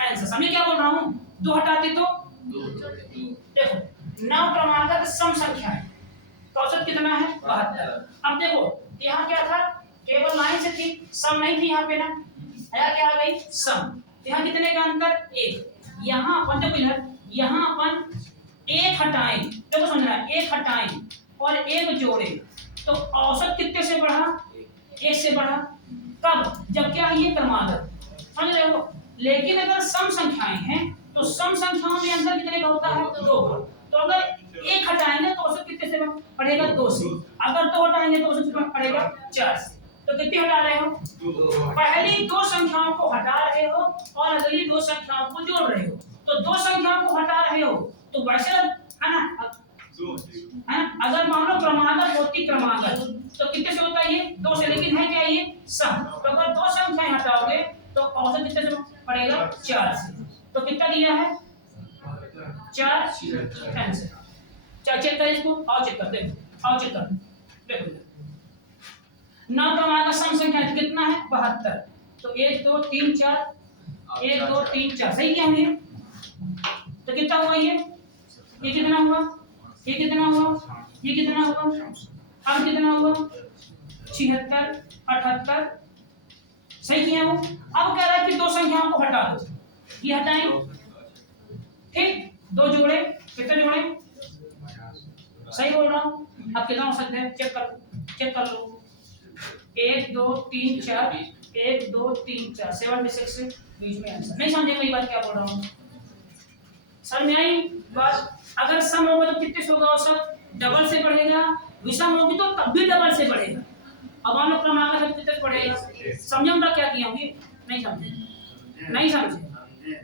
आंसर, समझे क्या बोल रहा हूँ, 2 हटाते तो 2, देखो 9 क्रमागत सम संख्या है तो औसत कितना है 72। अब देखो यहाँ क्या था, केवल लाइन से थी, सम नहीं थी यहाँ पे ना, यहाँ क्या आ गई सम, यहाँ कितने का अंतर 1, यहाँ अपन देखो इधर, यहाँ अपन 1 हटाएं, देखो समझना है 1 हटाएं और 1 जोड़े तो औसत कितने से बढ़ा 1 से बढ़ा, कब जब क्या है ये क्रमागत, समझ रहे हो। लेकिन अगर सम संख्याएं हैं तो सम संख्याओं में अंतर कितने का होता है 2 का, तो अगर एक हटाएंगे तो औसत कितने से पड़ेगा 2 से, अगर 2 हटाएंगे तो औसत कितना पड़ेगा 4 से। तो कितने हटा रहे हो? पहली 2 संख्याओं को हटा रहे हो और अगली 2 संख्याओं को जोड़ रहे हो। तो 2 संख्याओं को हटा रहे हो तो वैसे है ना, अगर मान लो क्रमागत होती क्रमागत तो कितने से होता है ये 2 से, लेकिन है क्या ये सम। तो अगर 2 संख्याएं हटाओगे तो औसत कितने से पड़ेगा 4 से। तो कितना दिया है 4 आंसर। चेक करें इसको, आओ चेक करते हैं, आओ चेक कर देखो। 9 क्रमागत सम संख्या कितना है 72। तो 1 2 3 4 1 2 3 4 सही है ये। तो कितना हुआ ये कितना हुआ, ये कितना हुआ, ये कितना हुआ, अब कितना हुआ 76 78 सही किया वो। अब कह रहा है कि 2 संख्याओं को हटा दो, ये हटाएं ठीक, 2 जोड़े कितने जोड़े सही बोल रहा हूं। अब कितना हो सकता है चेक कर लो 1 2 3 4 1 2 3 4 76 से बीच में आंसर। नहीं समझे मेरी बात क्या बोल रहा हूं, समझ में आई बात। अगर सम होगा तो कितने से होगा औसत डबल से बढ़ेगा, विषम होगी तो तब भी डबल से बढ़ेगा। अब हम लोग क्रमागत है कितने से बढ़ेगा, समझे हम क्या किया होंगे, नहीं समझे, नहीं समझे,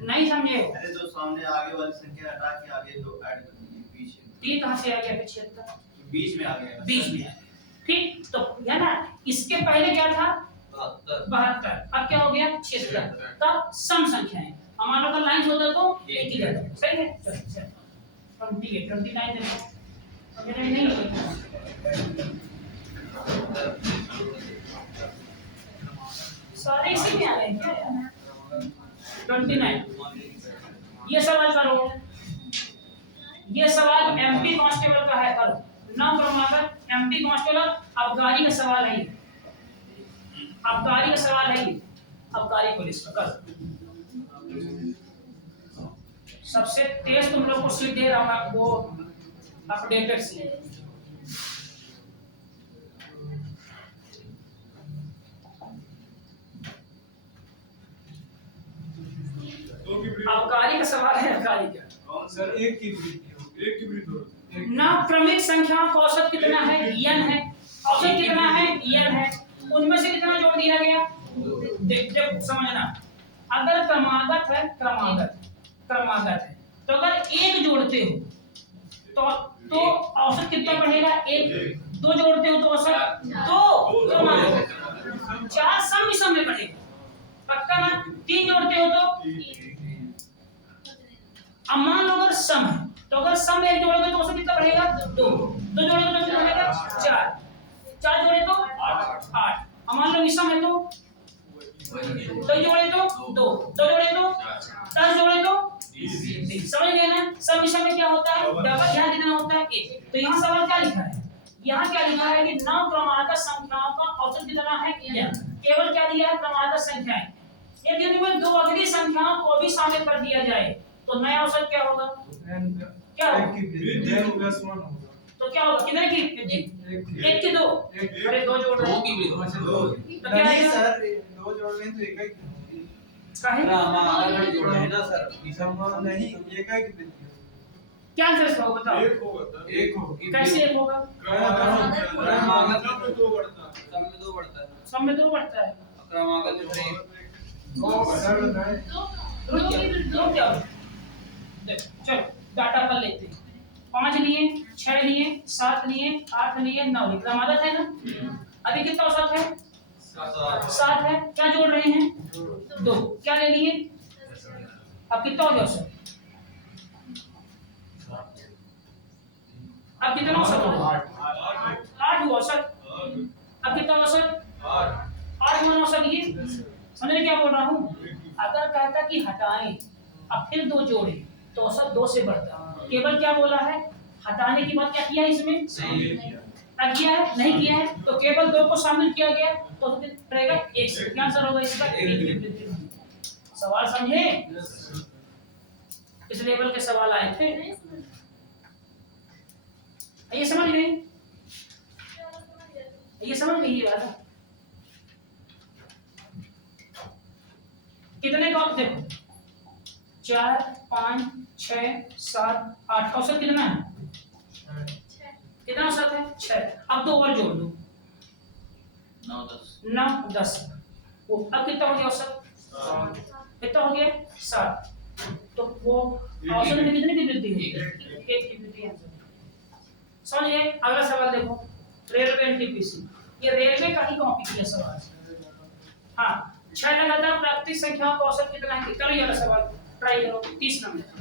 नहीं समझे। अरे तो सामने आगे वाली संख्या हटा के आगे दो ऐड कर दीजिए पीछे। ये कहां से आ गया पीछे तक, बीच में आ गया, बीच में ठीक। तो है ना, इसके पहले क्या था 72, अब क्या हो गया 76। तब सम संख्या है हमारा अगर लाइन होता तो एक ही रहता, सही है। चलो 28 29 देखो समझ में नहीं होगा, सारे इसी में आ रहे हैं क्या 29। ये सवाल करो, ये सवाल एमपी कांस्टेबल का है, करो 9 क्रमागत एमपी कांस्टेबल आबकारी का सवाल है, आबकारी का सवाल है, आबकारी पुलिस का कर। सबसे तेज तुम लोग को सीट दे रहा हूं वो अपडेटेड सी। आबकारी का सवाल है, आबकारी का कौन सर एक की ब्रीथ हो, ना क्रमिक संख्याओं का औसत कितना है n है, औसत कितना है n है, उनमें से कितना जोड़ दिया गया देख समझना। अगर क्रमागत है है तो अगर एक जोड़ते हो तो औसत कितना बढ़ेगा 1, 2 जोड़ते हो तो औसत 2, 4 सम विषम में बढ़ेगा पक्का ना, 3 जोड़ते हो तो अब मान लो अगर सम है तो अगर सम एक जोड़ोगे तो औसत कितना बढ़ेगा 2 जोड़ोगे तो कितना बढ़ेगा 4 जोड़े तो 8। अब मान लो विषम है तो 2 जोड़े तो 2 जोड़े तो 10 जोड़े तो 20। समझ गए ना, सम विषम में क्या होता है डबल, यहाँ कितना होता है 1। तो यहाँ सवाल क्या लिखा है, यहाँ क्या लिखा है कि 9 क्रमागत संख्याओं का औसत कितना है n, केवल क्या दिया है क्रमागत संख्याएं। यदि इनमें 2 अगली संख्याओं को भी शामिल कर दिया जाए तो नया औसत क्या होगा, क्या होगा तो क्या होगा कितने की 1 की 2, अरे 2 जोड़ रहे 2 की ब्रीथ तो क्या नहीं आएगा सर 2 जोड़ने तो एक ही काहे हमारा जोड़े है ना सर, विषम नहीं एक ही ब्रीथ क्या आंसर इसका होगा बताओ, एक होगा, एक होगी कैसे एक होगा, क्रमागत में 2 बढ़ता है, सब में 2 बढ़ता है, सब में 2 बढ़ता है, क्रमागत में 1 दो क्या होगा देखो चलो डाटा पर लेते हैं 5 लिए 6 लिए 7 लिए 8 लिए 9 लिए क्रमागत है ना। अभी कितना औसत है 7 है, क्या जोड़ रहे हैं 2, क्या ले लिए अब कितना हो गया औसत, अब कितना औसत होगा 8 हुआ औसत, अब कितना औसत 8 हुआ औसत। ये समझ क्या बोल रहा हूँ, अगर कहता कि हटाएं अब फिर 2 जोड़े तो औसत 2 से बढ़ता, केवल क्या बोला है हटाने की बात क्या किया है इसमें क्या किया है, नहीं किया है, तो केवल 2 को शामिल किया गया तो रहेगा 1 से। क्या आंसर होगा इसका 1। सवाल समझे, इस लेवल के सवाल आए थे, ये समझ गए, ये समझ गई ये बात कितने का देखो 4 5 6 7 8 औसत कितना है कितना औसत है 6। अब 2 और जोड़ दो 9 10 9 10 वो अब कितना हो गया औसत कितना हो गया 7। तो वो औसत में कितने की वृद्धि हुई 1 की वृद्धि है। समझिए अगला सवाल देखो रेलवे एनटीपीसी ये रेलवे का ही कॉपी किया सवाल। हाँ 6 लगातार प्राकृतिक संख्याओं का औसत कितना है करो ये वाला सवाल ट्राई करो 30 नंबर।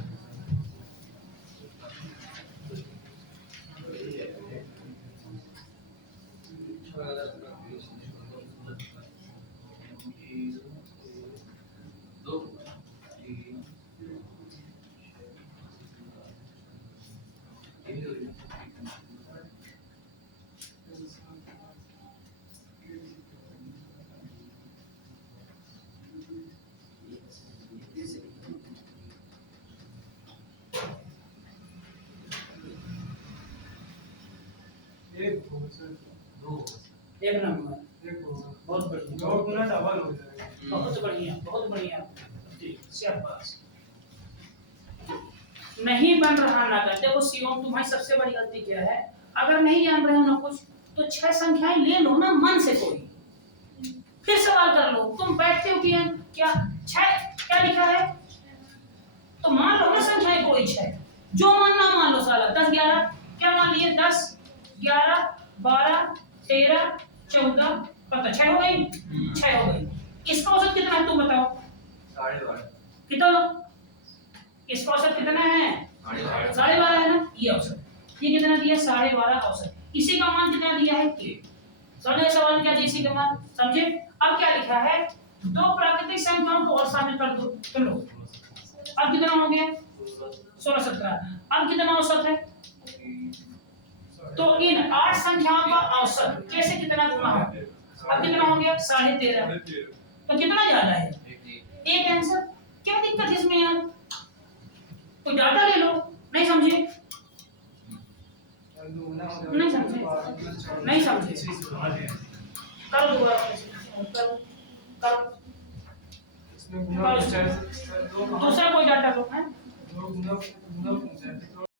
एक नंबर बहुत बढ़िया 2 गुना डबल हो जाएगा। बहुत बढ़िया शाबाश। नहीं बन रहा नगर देखो शिवम तुम्हारी सबसे बड़ी गलती क्या है अगर नहीं जान रहे हो ना कुछ तो 6 संख्याएं ले लो ना मन से कोई फिर सवाल कर लो। तुम बैठते हो कि क्या 6 क्या लिखा है तो मान लो ना संख्याएं कोई 6 जो मानना मान लो साला 10 11 क्या मान लिए 10 11 12 13 14 पता 6 हो गई 6 हो गई। इसका औसत कितना है तुम बताओ 12.5 कितना इसका औसत कितना है 12.5 है ना ये औसत ये कितना दिया 12.5 औसत इसी का मान कितना दिया है के। समझे सवाल क्या इसी का मान समझे। अब क्या लिखा है 2 प्राकृतिक संख्याओं को और शामिल कर दो चलो अब कितना हो गया 16 17 अब कितना औसत है तो इन 8 संख्याओं का औसत कैसे कितना गुना हो अब कितना हो गया 13.5 तो कितना ज्यादा है एक आंसर। क्या दिक्कत है इसमें यार कोई डाटा ले लो नहीं समझे नहीं समझे करो दोबारा करो इसमें गुना 2 दूसरा कोई डाटा लो है 2 गुना 5